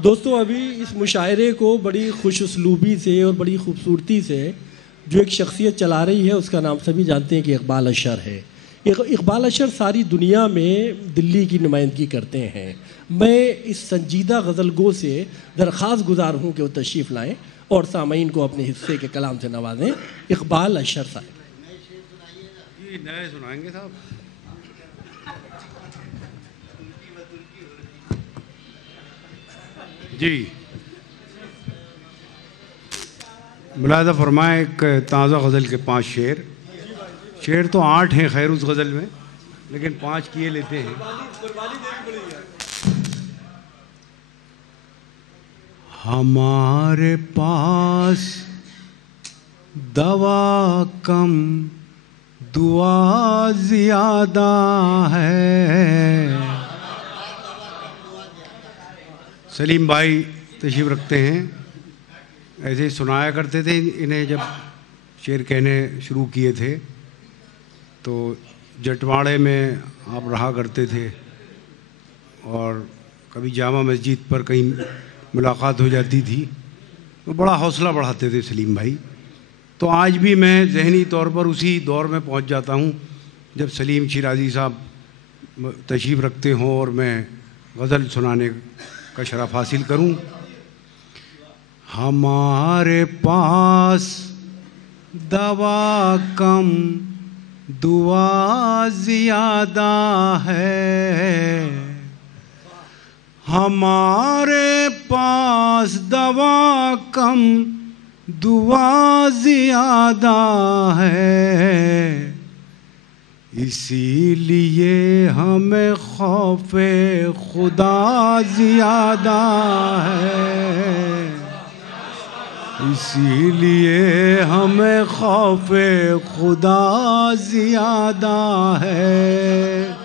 दोस्तों अभी इस मुशायरे को बड़ी खुश उसलूबी से और बड़ी खूबसूरती से जो एक शख्सियत चला रही है उसका नाम सभी जानते हैं कि इकबाल अशर है। इकबाल अशर सारी दुनिया में दिल्ली की नुमाइंदगी करते हैं। मैं इस संजीदा गज़लगो से दरख्वास्त गुजार हूँ कि वो तशरीफ़ लाएँ और सामीन को अपने हिस्से के कलाम से नवाजें। इकबाल अशर साहब नए सुनाएंगे साहब। जी मुलाज़ा फरमाए एक ताज़ा गज़ल के 5 शेर तो 8 हैं खैर उस गज़ल में, लेकिन 5 किए लेते हैं। हमारे पास दवा कम दुआ ज़्यादा है। सलीम भाई तशरीफ़ रखते हैं, ऐसे ही सुनाया करते थे इन्हें। जब शेर कहने शुरू किए थे तो जटवाड़े में आप रहा करते थे और कभी जामा मस्जिद पर कहीं मुलाकात हो जाती थी तो बड़ा हौसला बढ़ाते थे सलीम भाई। तो आज भी मैं ज़हनी तौर पर उसी दौर में पहुंच जाता हूं जब सलीम शिराज़ी साहब तशरीफ़ रखते हों और मैं गज़ल सुनाने का शरफ़ हासिल करूं। हमारे पास दवा कम दुआ ज़्यादा है। हमारे पास दवा कम दुआ ज़्यादा है, इसीलिए हमें खौफ़े खुदा ज़्यादा है। इसीलिए हमें खौफ़े खुदा ज़्यादा है।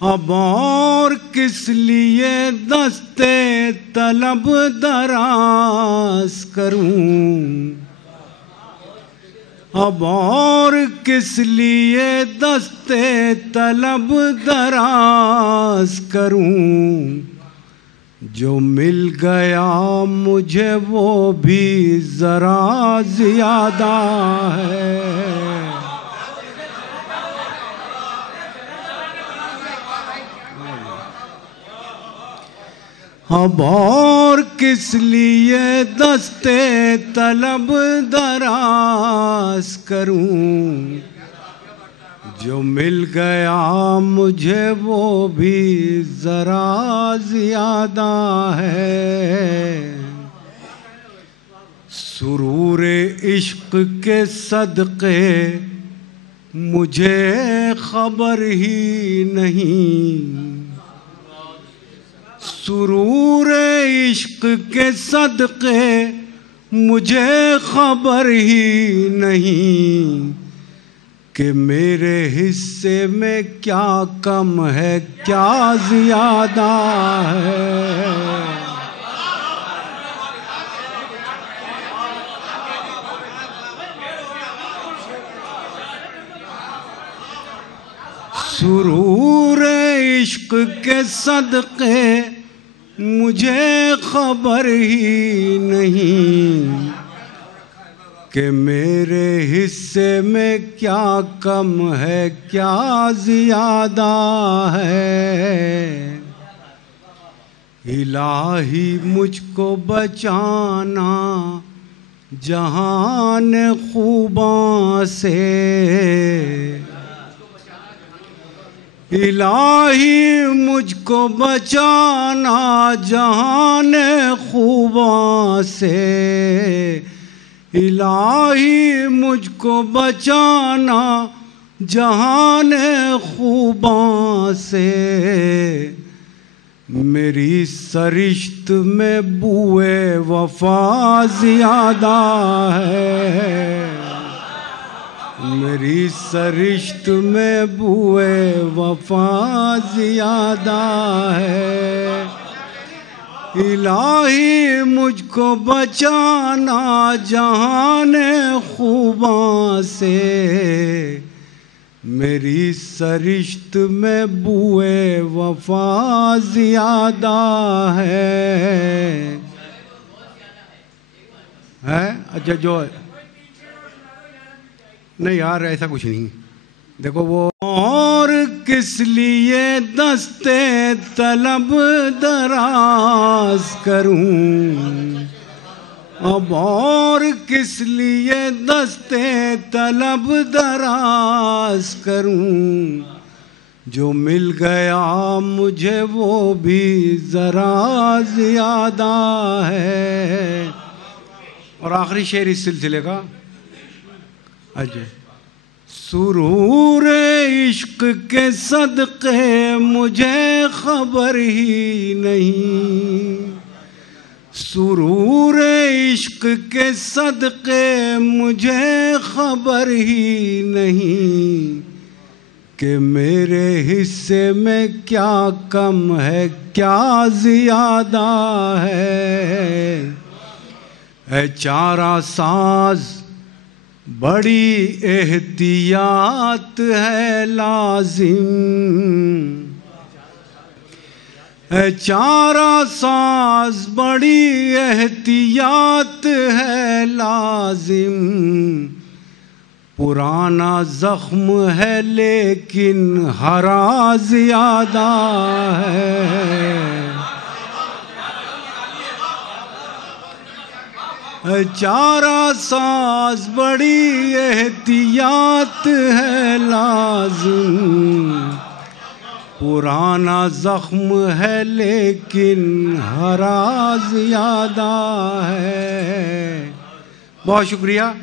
अब और किस लिए दस्ते तलब दराज करूं, अब और किस लिए दस्ते तलब दराज करूं। जो मिल गया मुझे वो भी ज़रा ज़्यादा है। अब और किस लिए दस्ते तलब दराज करूं। जो मिल गया मुझे वो भी ज़रा ज़्यादा है। सुरूर इश्क के सदक़े मुझे खबर ही नहीं। सुरूर इश्क के सदक़े मुझे खबर ही नहीं कि मेरे हिस्से में क्या कम है क्या ज़्यादा है। सुरूर इश्क के सदक़े मुझे खबर ही नहीं कि मेरे हिस्से में क्या कम है क्या ज़्यादा है। इलाही मुझको बचाना जहान खूबा से। इलाही मुझको बचाना जहान खूबा से। इलाही मुझको बचाना जहान खूबा से। मेरी सरिश्त में बुए वफा ज़्यादा है। मेरी सरिश्त में बुए वफा ज़्यादा है। इलाही मुझको बचाना जहान खूबा से। मेरी सरिश्त में बुए वफा ज़्यादा है। अच्छा जो नहीं यार ऐसा कुछ नहीं, देखो वो और किस लिए दस्ते तलब दराज करूं, अब और किस लिए दस्ते तलब दराज करूं, जो मिल गया मुझे वो भी ज़रा ज़्यादा है। और आखिरी शेर इस सिलसिले का, अच्छा, सुरूर इश्क के सदक़े मुझे खबर ही नहीं, सुरूर इश्क के सदक़े मुझे खबर ही नहीं, कि मेरे हिस्से में क्या कम है क्या ज़्यादा है। चारा साज बड़ी एहतियात है लाजिम, चारा साज बड़ी एहतियात है लाजिम, पुराना ज़ख्म है लेकिन हरा ज़्यादा है। चारा साज बड़ी एहतियात है लाज़िम, पुराना ज़ख्म है लेकिन हरा ज़्यादा है। बहुत शुक्रिया।